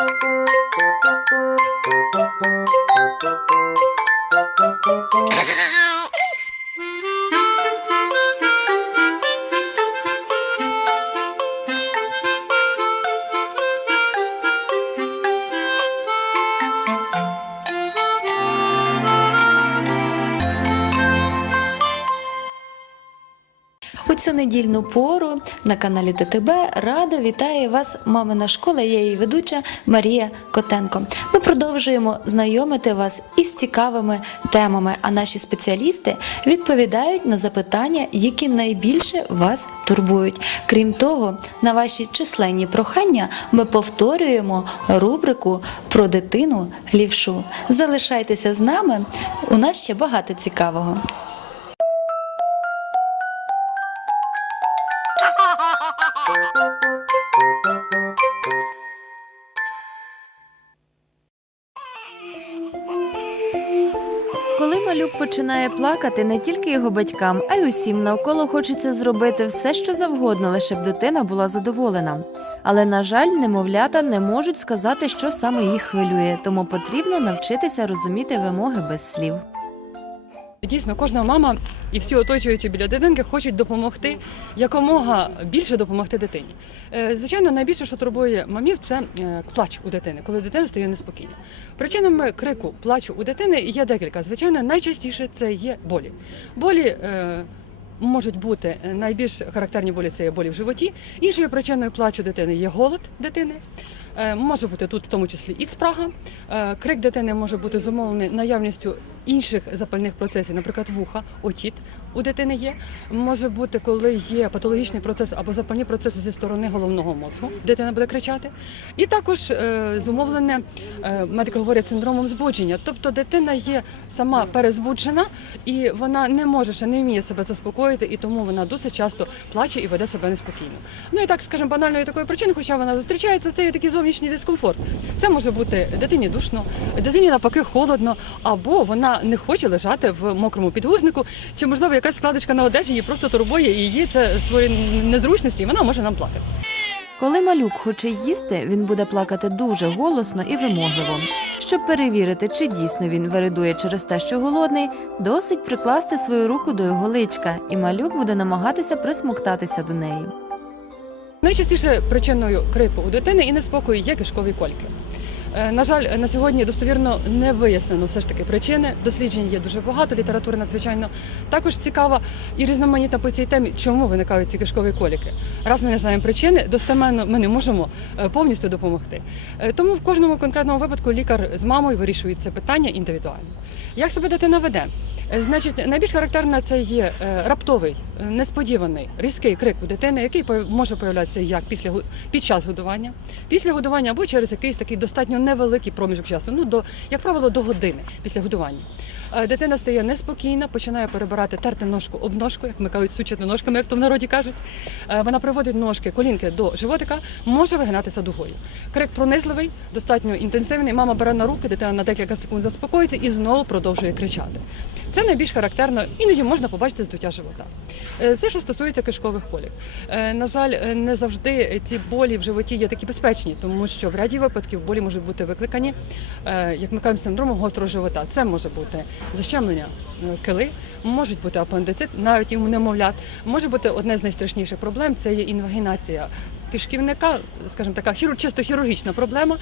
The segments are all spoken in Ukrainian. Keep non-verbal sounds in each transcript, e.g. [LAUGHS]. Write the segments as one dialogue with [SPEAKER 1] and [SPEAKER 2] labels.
[SPEAKER 1] У цю недільну пору на каналі ТТБ радо вітає вас мамина школа. Я її ведуча Марія Котенко. Ми продовжуємо знайомити вас із цікавими темами. А наші спеціалісти відповідають на запитання, які найбільше вас турбують. Крім того, на ваші численні прохання ми повторюємо рубрику про дитину лівшу. Залишайтеся з нами. У нас ще багато цікавого.
[SPEAKER 2] Починає плакати, не тільки його батькам, а й усім навколо хочеться зробити все, що завгодно, лише б дитина була задоволена. Але, на жаль, немовлята не можуть сказати, що саме їх хвилює, тому потрібно навчитися розуміти вимоги без слів.
[SPEAKER 3] Дійсно, кожна мама і всі оточуючі біля дитинки хочуть допомогти якомога більше допомогти дитині. Е, Звичайно, найбільше, що турбує мамів, це е, плач у дитини, коли дитина стає неспокійна. Причинами крику плачу у дитини є декілька. Звичайно, найчастіше це є болі. Болі. е, Можуть бути найбільш характерні болі це є болі в животі. Іншою причиною плачу дитини є голод дитини. Е, Може бути тут в тому числі і спрага. Е, Крик дитини може бути зумовлений наявністю інших запальних процесів, наприклад, вуха, отіт у дитини є. Може бути, коли є патологічний процес або запальні процеси зі сторони головного мозку, дитина буде кричати. І також е, зумовлене, медики говорять, синдромом збудження. Тобто дитина є сама перезбуджена і вона не може ще не вміє себе заспокоїти, і тому вона досить часто плаче і веде себе неспокійно. Ну і так, скажімо, банальної такої причини, хоча вона зустрічається, це є такий зовнішній дискомфорт. Це може бути дитині душно, дитині навпаки холодно, або вона не хоче лежати в мокрому підгузнику, чи можливо якась складочка на одежі її просто турбує, і її це створює незручності, і вона може нам плакати.
[SPEAKER 2] Коли малюк хоче їсти, він буде плакати дуже голосно і вимогливо. Щоб перевірити, чи дійсно він вередує через те, що голодний, досить прикласти свою руку до його личка, і малюк буде намагатися присмоктатися до неї.
[SPEAKER 3] Найчастіше причиною крику у дитини і неспокою є кишкові кольки. Е, На жаль, на сьогодні достовірно не вияснено все ж таки причини. Досліджень є дуже багато, літератури надзвичайно також цікава і різноманітна по цій темі, чому виникають ці кишкові коліки. Раз ми не знаємо причини, достеменно ми не можемо е, повністю допомогти. Е, Тому в кожному конкретному випадку лікар з мамою вирішує це питання індивідуально. Як себе дитина веде? Е, Значить, найбільш характерна це є е, раптовий, е, несподіваний, різкий крик у дитини, який може появлятися як після під час годування, після годування або через якийсь такий достатньо невеликий проміжок часу. Ну до як правило, до години після годування. Е, Дитина стає неспокійна, починає перебирати терти ножку об ножку, як ми кажуть, сучити ножками, як то в народі кажуть. Е, Вона приводить ножки, колінки до животика, може вигинатися дугою. Крик пронизливий, достатньо інтенсивний. Мама бере на руки, дитина на декілька секунд заспокоїться і знову продовжує кричати. Це найбільш характерно, іноді можна побачити здуття живота. Е, Це що стосується кишкових колік. Е, На жаль, е, не завжди ці болі в животі є такі безпечні, тому що в ряді випадків болі можуть бути викликані, як ми кажемо, синдромом гострого живота. Це може бути защемлення кили, можуть бути апендицит, навіть у немовлят. Може бути одне з найстрашніших проблем це є інвагінація кишківника, скажімо така чисто хірургічна проблема,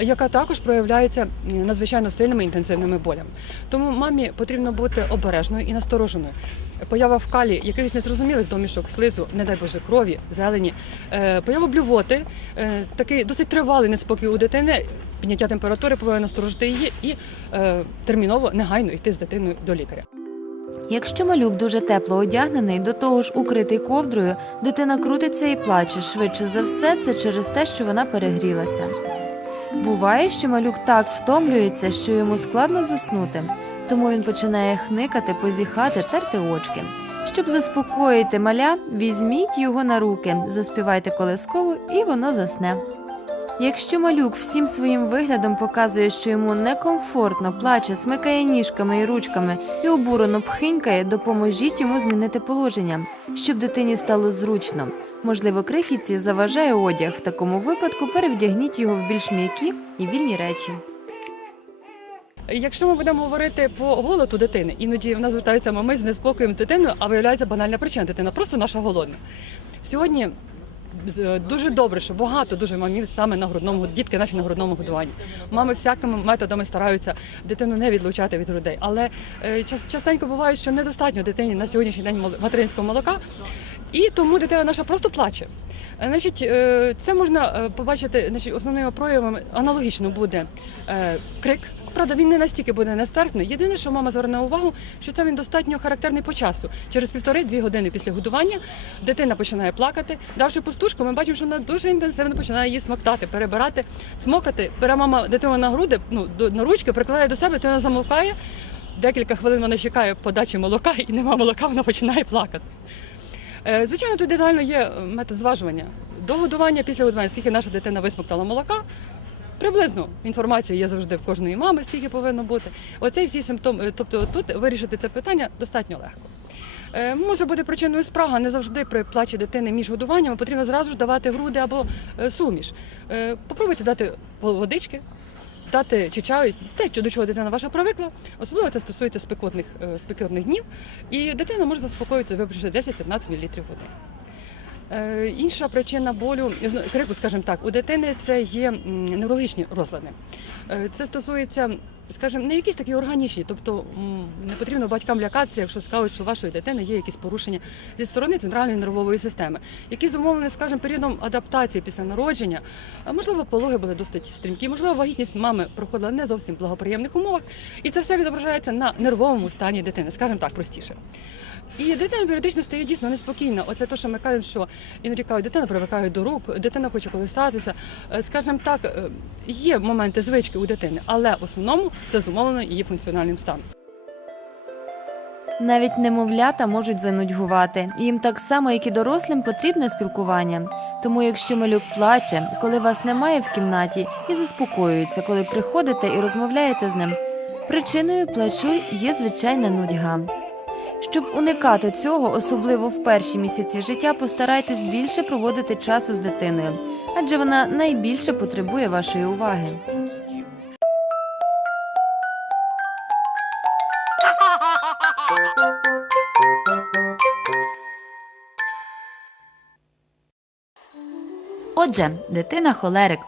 [SPEAKER 3] яка також проявляється надзвичайно сильними інтенсивними болями. Тому мамі потрібно бути обережною і настороженою. Поява в калі якихось незрозумілих домішок, слизу, не дай Боже, крові, зелені, е, поява блювоти, е, такий досить тривалий неспокій у дитини, підняття температури повинно насторожити її і е, терміново негайно йти з дитиною до лікаря.
[SPEAKER 2] Якщо малюк дуже тепло одягнений, до того ж укритий ковдрою, дитина крутиться і плаче. Швидше за все, це через те, що вона перегрілася. Буває, що малюк так втомлюється, що йому складно заснути, тому він починає хникати, позіхати, терти очки. Щоб заспокоїти маля, візьміть його на руки, заспівайте колискову, і воно засне. Якщо малюк всім своїм виглядом показує, що йому некомфортно, плаче, смикає ніжками і ручками і обурено пхинькає, допоможіть йому змінити положення, щоб дитині стало зручно. Можливо, крихітці заважає одяг. В такому випадку перевдягніть його в більш м'які і вільні речі.
[SPEAKER 3] Якщо ми будемо говорити по голоду дитини, іноді в нас звертаються мами з неспокоєм дитиною, а виявляється банальна причина. Дитина просто наша голодна. Сьогодні дуже добре, що багато дуже мамів саме на грудному дітки наші на грудному годуванні. Мами всякими методами стараються дитину не відлучати від грудей. Але е, час- частенько буває, що недостатньо дитині на сьогоднішній день материнського молока, і тому дитина наша просто плаче. Е, Значить, е, це можна е, побачити, значить, основними проявами аналогічно буде е, крик. Правда, він не настільки буде нестерпний. Єдине, що мама зверне увагу, що це він достатньо характерний по часу. Через півтори-дві години після годування дитина починає плакати. Давши пустушку, ми бачимо, що вона дуже інтенсивно починає її смоктати, перебирати, смокати. Бере мама дитину на груди, ну на ручки, прикладає до себе, дитина замовкає. Декілька хвилин вона чекає подачі молока, і нема молока, вона починає плакати. Е, Звичайно, тут детально є метод зважування. До годування, після годування, скільки наша дитина висмоктала молока. Приблизно інформація є завжди в кожної мами, скільки повинно бути. Оцей всі симптоми, тобто тут вирішити це питання достатньо легко. Е, Може бути причиною спрага, не завжди при плачі дитини між годуваннями потрібно зразу ж давати груди або е, суміш. Е, Попробуйте дати водички, дати чи чаю, те, до чого дитина ваша привикла. Особливо це стосується спекотних, е, спекотних днів. І дитина може заспокоїтися, випивши 10-15 мл води. Е, Інша причина болю, крику, скажімо так, у дитини це є неврологічні розлади. Е, Це стосується, скажімо, не якісь такі органічні, тобто не потрібно батькам лякатися, якщо скажуть, що у вашої дитини є якісь порушення зі сторони центральної нервової системи, які зумовлені, скажімо, періодом адаптації після народження. Можливо, пологи були досить стрімкі, можливо, вагітність мами проходила не зовсім в благоприємних умовах, і це все відображається на нервовому стані дитини, скажімо так, простіше. І дитина періодично стає дійсно неспокійна. Оце те, що ми кажемо, що іноді кажуть, дитина привикає до рук, дитина хоче колисатися. Е, Скажімо так, е, є моменти звички у дитини, але в основному це зумовлено її функціональним станом.
[SPEAKER 2] Навіть немовлята можуть занудьгувати. Їм так само, як і дорослим, потрібне спілкування. Тому, якщо малюк плаче, коли вас немає в кімнаті, і заспокоюється, коли приходите і розмовляєте з ним. Причиною плачу є звичайна нудьга. Щоб уникати цього, особливо в перші місяці життя, постарайтесь більше проводити часу з дитиною, адже вона найбільше потребує вашої уваги. Отже, дитина холерик.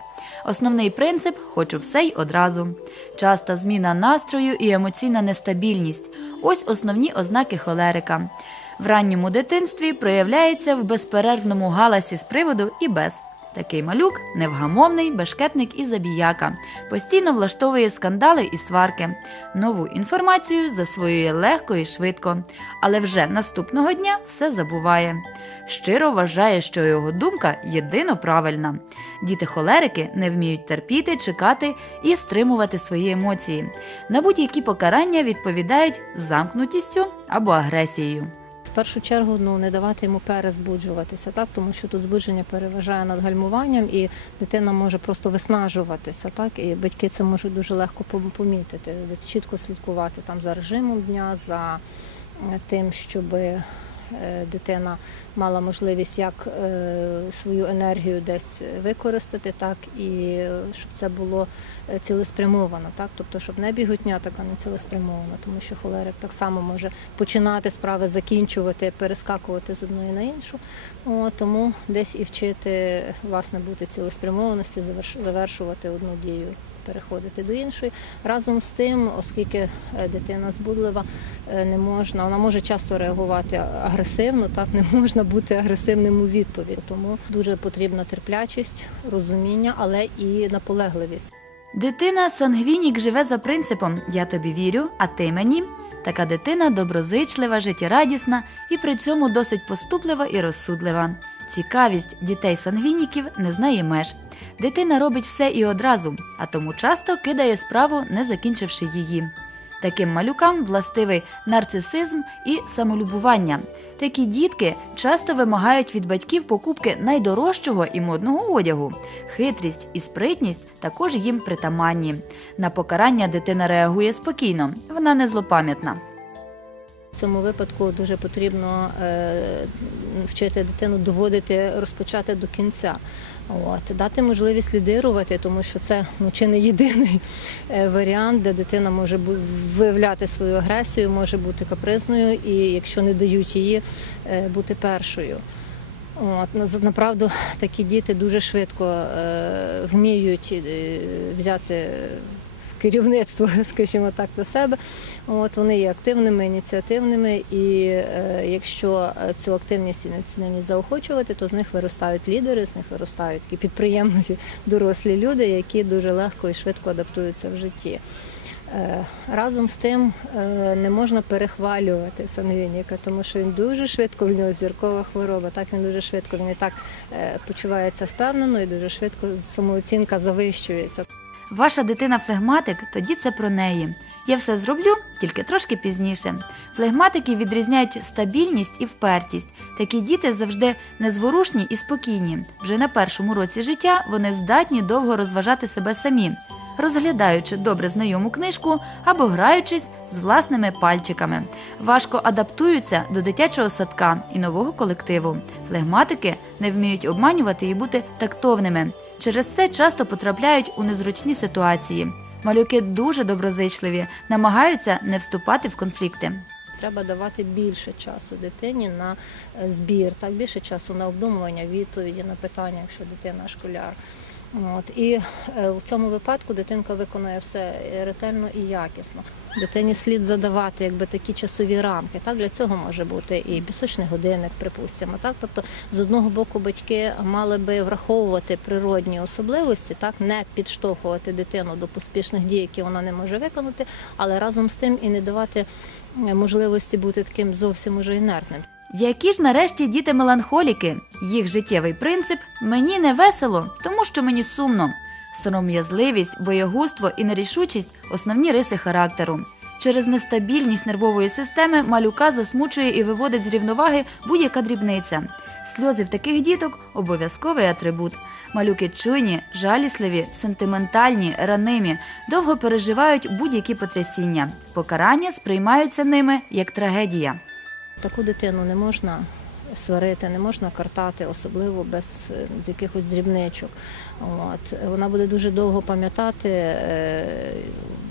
[SPEAKER 2] Основний принцип хочу все й одразу. Часта зміна настрою і емоційна нестабільність ось основні ознаки холерика. В ранньому дитинстві проявляється в безперервному галасі з приводу і без. Такий малюк невгамовний, бешкетник і забіяка. Постійно влаштовує скандали і сварки. Нову інформацію засвоює легко і швидко, але вже наступного дня все забуває. Щиро вважає, що його думка єдино правильна. Діти-холерики не вміють терпіти, чекати і стримувати свої емоції. На будь-які покарання відповідають замкнутістю або агресією.
[SPEAKER 4] Першу чергу ну не давати йому перезбуджуватися, так? Тому що тут збудження переважає над гальмуванням, і дитина може просто виснажуватися, так? І батьки це можуть дуже легко пом- помітити, чітко слідкувати там за режимом дня, за е, тим, щоб дитина мала можливість як е, свою енергію десь використати, так і е, щоб це було е, цілеспрямовано, так тобто, щоб не біготня така не цілеспрямована, тому що холерик так само може починати справи, закінчувати, перескакувати з одної на іншу. О, тому десь і вчити власне бути цілеспрямованості, заверш- завершувати одну дію. Переходити до іншої разом з тим, оскільки е, дитина збудлива, е, не можна, вона може часто реагувати агресивно, так не можна бути агресивним у відповідь. Тому дуже потрібна терплячість, розуміння, але і наполегливість.
[SPEAKER 2] Дитина сангвінік живе за принципом Я тобі вірю, а ти мені. Така дитина доброзичлива, життєрадісна і при цьому досить поступлива і розсудлива. Цікавість дітей сангвініків не знає меж. Дитина робить все і одразу, а тому часто кидає справу, не закінчивши її. Таким малюкам властивий нарцисизм і самолюбування. Такі дітки часто вимагають від батьків покупки найдорожчого і модного одягу. Хитрість і спритність також їм притаманні. На покарання дитина реагує спокійно, вона не злопам'ятна.
[SPEAKER 4] Цьому випадку дуже потрібно е, вчити дитину доводити, розпочати до кінця. От, дати можливість лідирувати, тому що це ну, чи не єдиний е, варіант, де дитина може виявляти свою агресію, може бути капризною, і якщо не дають її, е, бути першою. От, направду такі діти дуже швидко вміють взяти керівництво, [LAUGHS] скажімо так, на себе. От, вони є активними, ініціативними, і е, якщо е, цю активність і ініціативність заохочувати, то з них виростають лідери, з них виростають такі підприємливі [LAUGHS] дорослі люди, які дуже легко і швидко адаптуються в житті. Е, Разом з тим е, не можна перехвалювати Сангвініка, тому що він дуже швидко в нього зіркова хвороба. Так він дуже швидко він і так почувається впевнено і дуже швидко самооцінка завищується.
[SPEAKER 2] Ваша дитина флегматик, тоді це про неї. Я все зроблю, тільки трошки пізніше. Флегматики відрізняють стабільність і впертість. Такі діти завжди незворушні і спокійні. Вже на першому році життя вони здатні довго розважати себе самі, розглядаючи добре знайому книжку або граючись з власними пальчиками. Важко адаптуються до дитячого садка і нового колективу. Флегматики не вміють обманювати і бути тактовними. Через це часто потрапляють у незручні ситуації. Малюки дуже доброзичливі, намагаються не вступати в конфлікти.
[SPEAKER 4] Треба давати більше часу дитині на е, збір, так більше часу на обдумування відповіді на питання, якщо дитина школяр. От і е, в цьому випадку дитинка виконує все ретельно і якісно. Дитині слід задавати якби такі часові рамки. Так для цього може бути і пісочний годинник, припустимо. Так, тобто з одного боку батьки мали би враховувати природні особливості, так не підштовхувати дитину до поспішних дій, які вона не може виконати, але разом з тим і не давати е, можливості бути таким зовсім уже інертним.
[SPEAKER 2] Які ж нарешті діти меланхоліки? Їх життєвий принцип мені не весело, тому що мені сумно. Сором'язливість, боягузтво і нерішучість основні риси характеру. Через нестабільність нервової системи малюка засмучує і виводить з рівноваги будь-яка дрібниця. Сльози в таких діток обов'язковий атрибут. Малюки чуйні, жалісливі, сентиментальні, ранимі, довго переживають будь-які потрясіння. Покарання сприймаються ними як трагедія.
[SPEAKER 4] Таку дитину не можна сварити, не можна картати, особливо без е, з якихось дрібничок. От. Вона буде дуже довго пам'ятати е,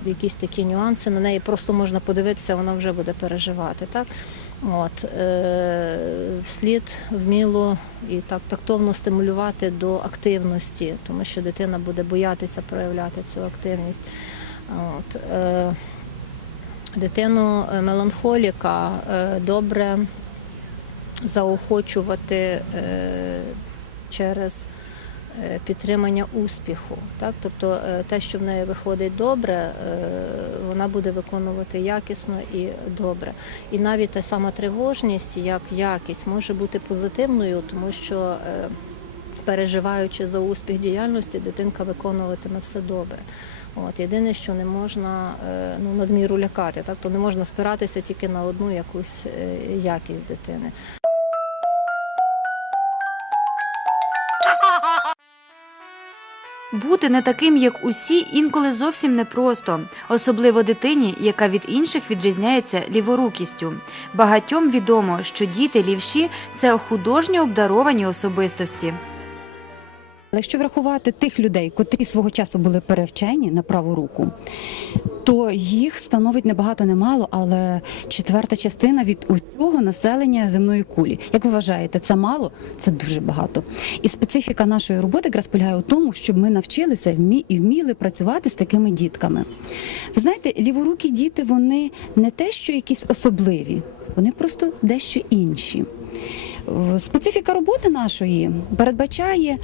[SPEAKER 4] якісь такі нюанси. На неї просто можна подивитися, вона вже буде переживати. Так? От. Е, вслід вміло і так тактовно стимулювати до активності, тому що дитина буде боятися проявляти цю активність. От. Е, дитину е, меланхоліка е, добре заохочувати е, через підтримання успіху. Так? Тобто те, що в неї виходить добре, вона буде виконувати якісно і добре. І навіть та сама тривожність як якість може бути позитивною, тому що переживаючи за успіх діяльності, дитинка виконуватиме все добре. От єдине, що не можна е, ну надміру лякати, так то не можна спиратися тільки на одну якусь е, якість дитини.
[SPEAKER 2] Бути не таким, як усі, інколи зовсім непросто, особливо дитині, яка від інших відрізняється ліворукістю. Багатьом відомо, що діти лівші це художньо обдаровані особистості.
[SPEAKER 5] Але якщо врахувати тих людей, котрі свого часу були перевчені на праву руку, то їх становить небагато немало, але четверта частина від усього населення земної кулі. Як ви вважаєте, це мало? Це дуже багато. І специфіка нашої роботи якраз полягає у тому, щоб ми навчилися і вміли працювати з такими дітками. Ви знаєте, ліворукі діти вони не те, що якісь особливі, вони просто дещо інші. Е, Специфіка роботи нашої передбачає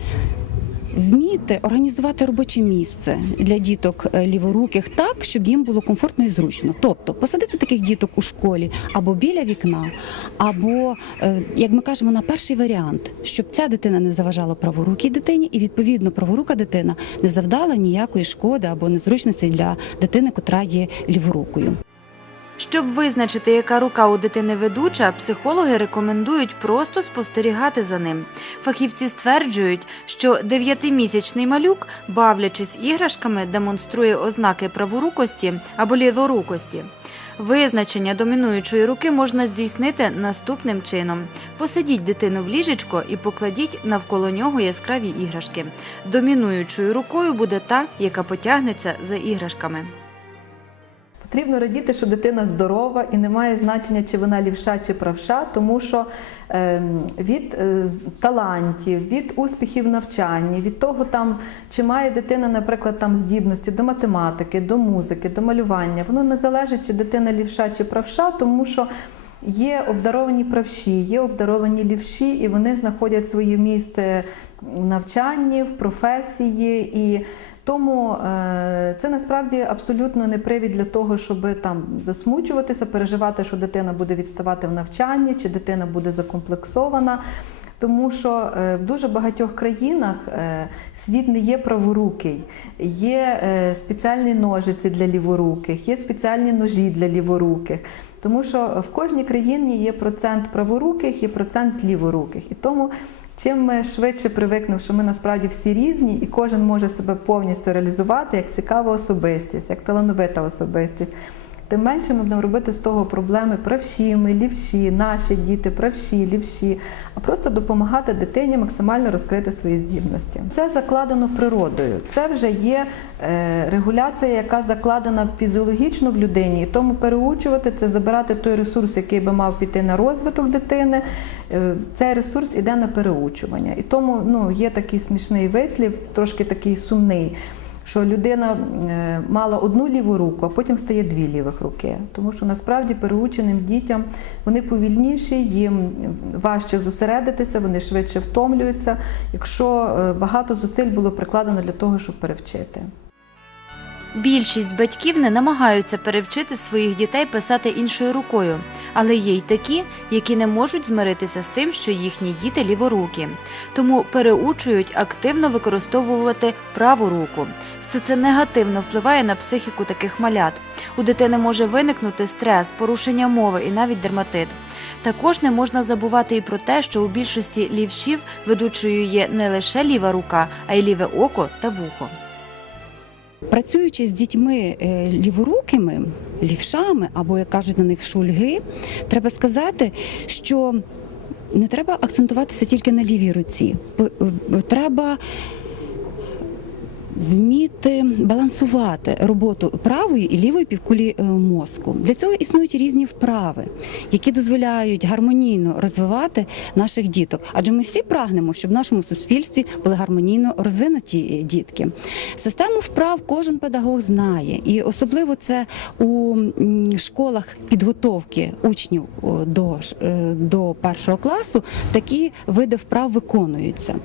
[SPEAKER 5] вміти організувати робоче місце для діток е, ліворуких так, щоб їм було комфортно і зручно. Тобто посадити таких діток у школі або біля вікна, або, е, як ми кажемо, на перший варіант, щоб ця дитина не заважала праворукій дитині, і відповідно праворука дитина не завдала ніякої шкоди або незручності для дитини, котра є ліворукою.
[SPEAKER 2] Щоб визначити, яка рука у дитини ведуча, психологи рекомендують просто спостерігати за ним. Фахівці стверджують, що дев'ятимісячний малюк, бавлячись іграшками, демонструє ознаки праворукості або ліворукості. Визначення домінуючої руки можна здійснити наступним чином: посадіть дитину в ліжечко і покладіть навколо нього яскраві іграшки. Домінуючою рукою буде та, яка потягнеться за іграшками.
[SPEAKER 6] Потрібно радіти, що дитина здорова і не має значення, чи вона лівша чи правша, тому що ем, від е, талантів, від успіхів в навчанні, від того, там, чи має дитина, наприклад, там здібності до математики, до музики, до малювання, воно не залежить, чи дитина лівша чи правша, тому що є обдаровані правші, є обдаровані лівші, і вони знаходять своє місце в навчанні, в професії. І тому е, це насправді абсолютно не привід для того, щоб там засмучуватися, переживати, що дитина буде відставати в навчанні, чи дитина буде закомплексована. Тому що е, в дуже багатьох країнах е, світ не є праворукий, є спеціальні ножиці для ліворуких, є спеціальні ножі для ліворуких. Тому що в кожній країні є процент праворуких, є процент ліворуких. І тому чим ми швидше привикнемо, що ми насправді всі різні, і кожен може себе повністю реалізувати як цікава особистість, як талановита особистість. Тим менше ми будемо робити з того проблеми правші, ми лівші, наші діти, правші, лівші, а просто допомагати дитині максимально розкрити свої здібності. Це закладено природою. Це вже є е, регуляція, яка закладена фізіологічно в людині. І тому переучувати це забирати той ресурс, який би мав піти на розвиток дитини. Е, Цей ресурс іде на переучування. І тому ну, є такий смішний вислів, трошки такий сумний що людина е, мала одну ліву руку, а потім стає дві лівих руки. Тому що насправді переученим дітям вони повільніші, їм важче зосередитися, вони швидше втомлюються, якщо е, багато зусиль було прикладено для того, щоб перевчити.
[SPEAKER 2] Більшість батьків не намагаються перевчити своїх дітей писати іншою рукою, але є й такі, які не можуть змиритися з тим, що їхні діти ліворукі, тому переучують активно використовувати праву руку. Все це негативно впливає на психіку таких малят. У дитини може виникнути стрес, порушення мови і навіть дерматит. Також не можна забувати і про те, що у більшості лівшів ведучою є не лише ліва рука, а й ліве око та вухо.
[SPEAKER 5] Працюючи з дітьми е, ліворукими, лівшами, або як кажуть на них шульги, треба сказати, що не треба акцентуватися тільки на лівій руці. Е, Треба вміти балансувати роботу правої і лівої півкулі е, мозку. Для цього існують різні вправи, які дозволяють гармонійно розвивати наших діток. Адже ми всі прагнемо, щоб в нашому суспільстві були гармонійно розвинуті е, дітки. Систему вправ кожен педагог знає, і особливо це у школах підготовки учнів до, е, до першого класу такі види вправ виконуються.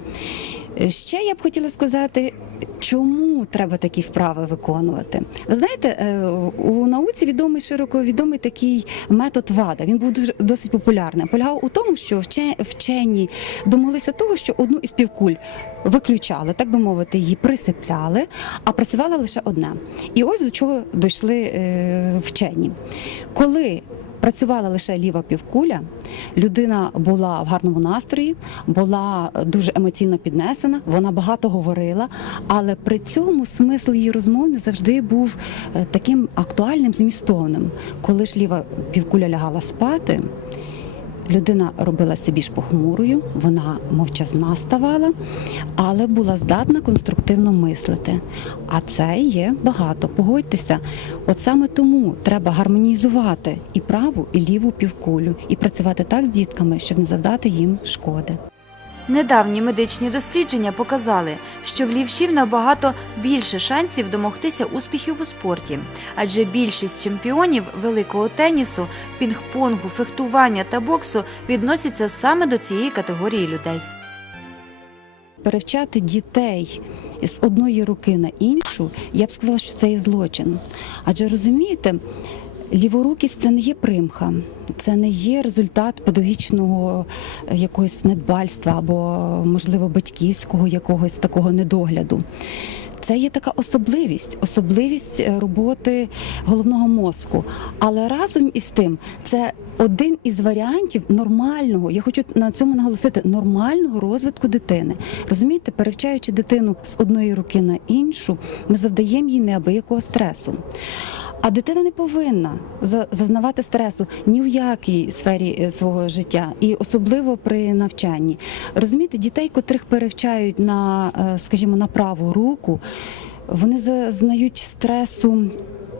[SPEAKER 5] Ще я б хотіла сказати, чому треба такі вправи виконувати. Ви знаєте, е, у науці відомий широко відомий такий метод ВАДА. Він був дуже досить популярний. Полягав у тому, що вче- вчені домоглися того, що одну із півкуль виключали, так би мовити, її присипляли, а працювала лише одна. І ось до чого дійшли е, вчені. Коли Працювала лише ліва півкуля. Людина була в гарному настрої, була дуже емоційно піднесена. Вона багато говорила, але при цьому смисл її розмов не завжди був е, таким актуальним, змістовним. Коли ж ліва півкуля лягала спати, людина робилася більш похмурою, вона мовчазна ставала, але була здатна конструктивно мислити. А це є багато. Погодьтеся, от саме тому треба гармонізувати і праву, і ліву півкулю, і працювати так з дітками, щоб не завдати їм шкоди.
[SPEAKER 2] Недавні медичні дослідження показали, що в лівшів набагато більше шансів домогтися успіхів у спорті, адже більшість чемпіонів великого тенісу, пінг-понгу, фехтування та боксу відносяться саме до цієї категорії людей.
[SPEAKER 5] перевчати дітей з одної руки на іншу, я б сказала, що це є злочин. Адже розумієте, ліворукість це не є примха, це не є результат педагогічного е, якогось недбальства або, можливо, батьківського якогось такого недогляду. це є така особливість, особливість е, роботи головного мозку. Але разом із тим, це один із варіантів нормального, я хочу на цьому наголосити, нормального розвитку дитини. Розумієте, перевчаючи дитину з одної руки на іншу, ми завдаємо їй неабиякого стресу. А дитина не повинна зазнавати стресу ні в якій сфері е, свого життя, і особливо при навчанні. Розумієте, дітей, котрих перевчають на, е, скажімо, на праву руку, вони зазнають стресу.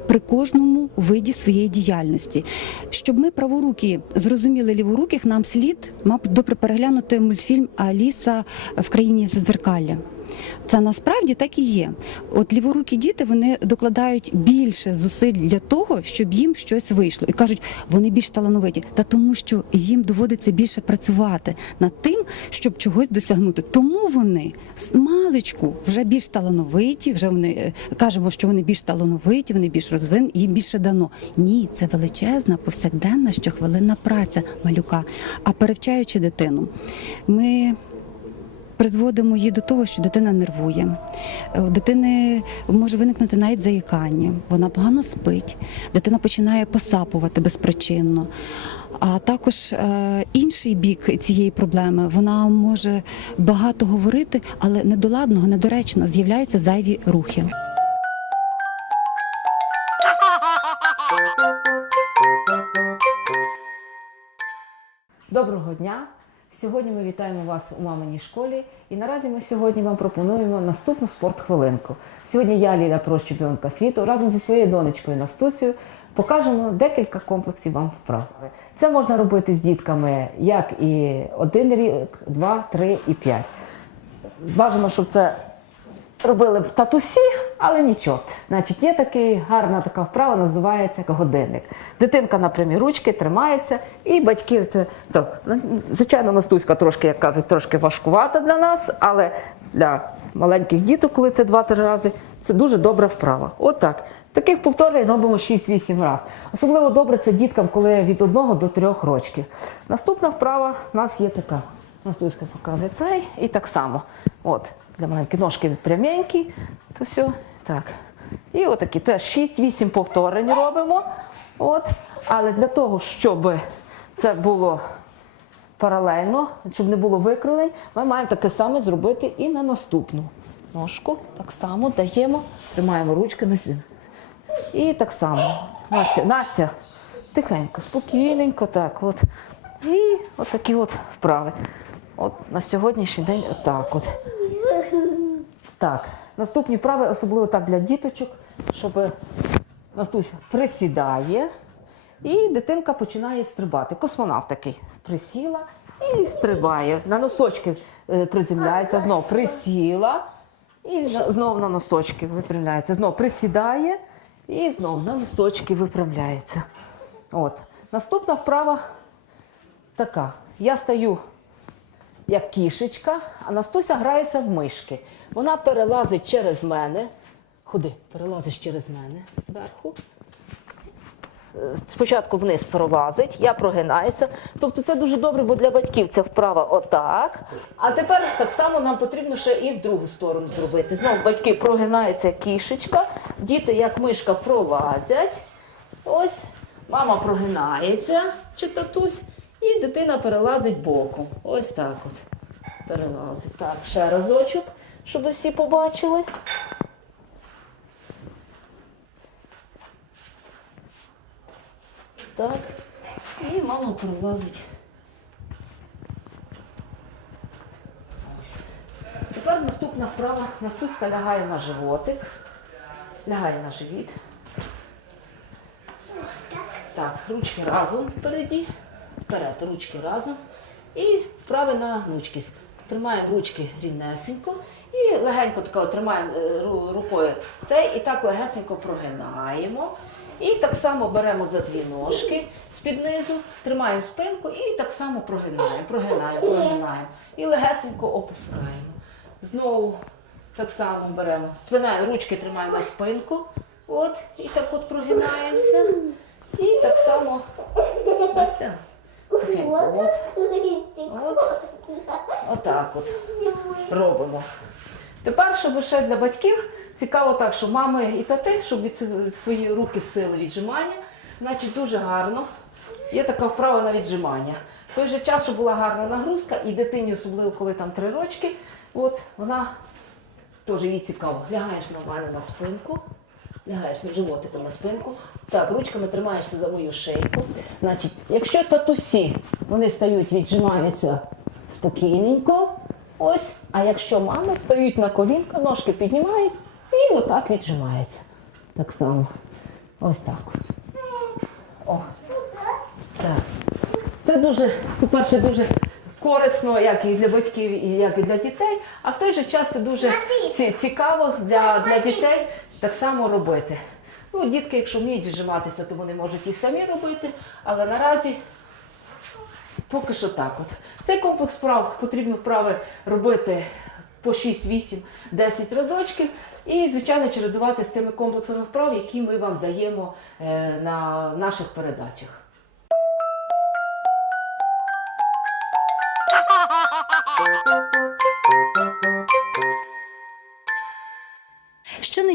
[SPEAKER 5] При кожному виді своєї діяльності, щоб ми праворукі зрозуміли ліворуких, нам слід, мабуть, добре переглянути мультфільм Аліса в країні зазеркалля. Це насправді так і є. От ліворукі діти вони докладають більше зусиль для того, щоб їм щось вийшло, і кажуть, вони більш талановиті. Та тому, що їм доводиться більше працювати над тим, щоб чогось досягнути. Тому вони з маличку вже більш талановиті. Вже вони е, кажемо, що вони більш талановиті, вони більш розвинені, їм більше дано. Ні, це величезна повсякденна щохвилинна праця малюка. А перевчаючи дитину, ми призводимо її до того, що дитина нервує. Е, У дитини може виникнути навіть заїкання, вона погано спить, дитина починає посапувати безпричинно. А також е, інший бік цієї проблеми вона може багато говорити, але недоладного, недоречно з'являються зайві рухи.
[SPEAKER 7] Доброго дня! Сьогодні ми вітаємо вас у маминій школі. І наразі ми сьогодні вам пропонуємо наступну спортхвилинку. Сьогодні я, Ліля Прош, чемпіонка світу, разом зі своєю донечкою Настусею покажемо декілька комплексів вам вправ. Це можна робити з дітками як і один рік, два, три і п'ять. Бажано, щоб це робили б татусі, але нічого. Значить, є такий гарна така вправа, називається годинник. Дитинка на прямі ручки тримається, і батьки це то, звичайно, Настуська трошки, як кажуть, трошки важкувата для нас, але для маленьких діток, коли це 2-3 рази, це дуже добра вправа. От. Таких повторень робимо 6-8 разів. Особливо добре це діткам, коли від 1 до 3 років. Наступна вправа в нас є така. Настуська показує цей і так само. От, для маленьких ножки пряменькі, то все. Так. І отакі. Теж 6-8 повторень робимо. От. Але для того, щоб це було паралельно, щоб не було викривлень, ми маємо таке саме зробити і на наступну ножку. Так само даємо, тримаємо ручки на сі- І так само. Настя, Настя, тихенько, спокійненько, так. От. І от такі от вправи. От на сьогоднішній день отак от. Так, наступні вправи, особливо так для діточок, щоб Настуся присідає і дитинка починає стрибати. Космонавт такий присіла і стрибає. На носочки е, приземляється, знову присіла і знову на носочки випрямляється. Знову присідає і знову на носочки випрямляється. От. Наступна вправа така. Я стою як кішечка, а Настуся грається в мишки. Вона перелазить через мене. Ходи, перелазиш через мене зверху. Спочатку вниз пролазить, я прогинаюся. Тобто це дуже добре, бо для батьків це вправа отак. А тепер так само нам потрібно ще і в другу сторону зробити. Знову батьки прогинаються кішечка, діти як мишка пролазять. Ось, мама прогинається чи татусь, і дитина перелазить боком. Ось так от. Перелазить. Так, ще разочок, щоб всі побачили. Так. І мама пролазить. Ось. Тепер наступна вправа. Настуська лягає на животик. Лягає на живіт. Так, ручки разом впереді. Вперед, ручки разом. І вправи на гнучки. Тримаємо ручки рівнесенько і легенько тако тримаємо е, рукою цей і так легесенько прогинаємо. І так само беремо за дві ножки з-під низу, тримаємо спинку і так само прогинаємо, прогинаємо, прогинаємо. І легесенько опускаємо. Знову так само беремо. Спина, ручки тримаємо спинку. От, і так от прогинаємося. І так само ось. От. От. Отак от робимо. Тепер, щоб ще для батьків цікаво так, що мами і тати, щоб від свої руки сили віджимання, значить дуже гарно. Є така вправа на віджимання. В той же час, щоб була гарна нагрузка, і дитині, особливо коли там три рочки, от вона теж їй цікаво. Лягаєш нормально на спинку, лягаєш на животиком на спинку. Так, ручками тримаєшся за мою шийку. Значить, якщо татусі вони стають, віджимаються спокійненько, ось, а якщо мами стають на колінка, ножки піднімають і отак віджимаються. Так само. Ось так. О. Так. Це дуже, по-перше, дуже корисно, як і для батьків, і як і для дітей, а в той же час це дуже ці- цікаво для, для дітей так само робити. Ну, дітки, якщо вміють віджиматися, то вони можуть і самі робити, але наразі поки що так. От. Цей комплекс вправ потрібно вправи робити по 6, 8, 10 разочків і, звичайно, чередувати з тими комплексами вправ, які ми вам даємо е, на наших передачах.
[SPEAKER 1] [LAUGHS]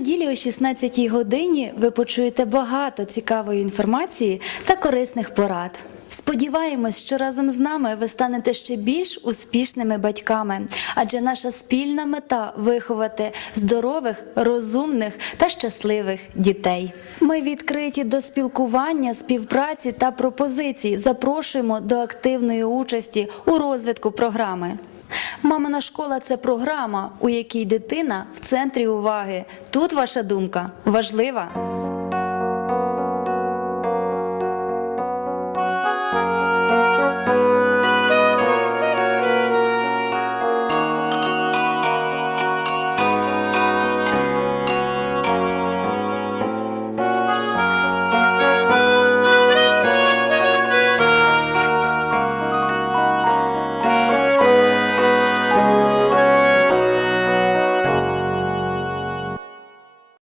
[SPEAKER 1] Щонеділі о 16-й годині ви почуєте багато цікавої інформації та корисних порад. Сподіваємось, що разом з нами ви станете ще більш успішними батьками, адже наша спільна мета виховати здорових, розумних та щасливих дітей. Ми відкриті до спілкування, співпраці та пропозицій. Запрошуємо до активної участі у розвитку програми. Мамина школа це програма, у якій дитина в центрі уваги. Тут ваша думка важлива.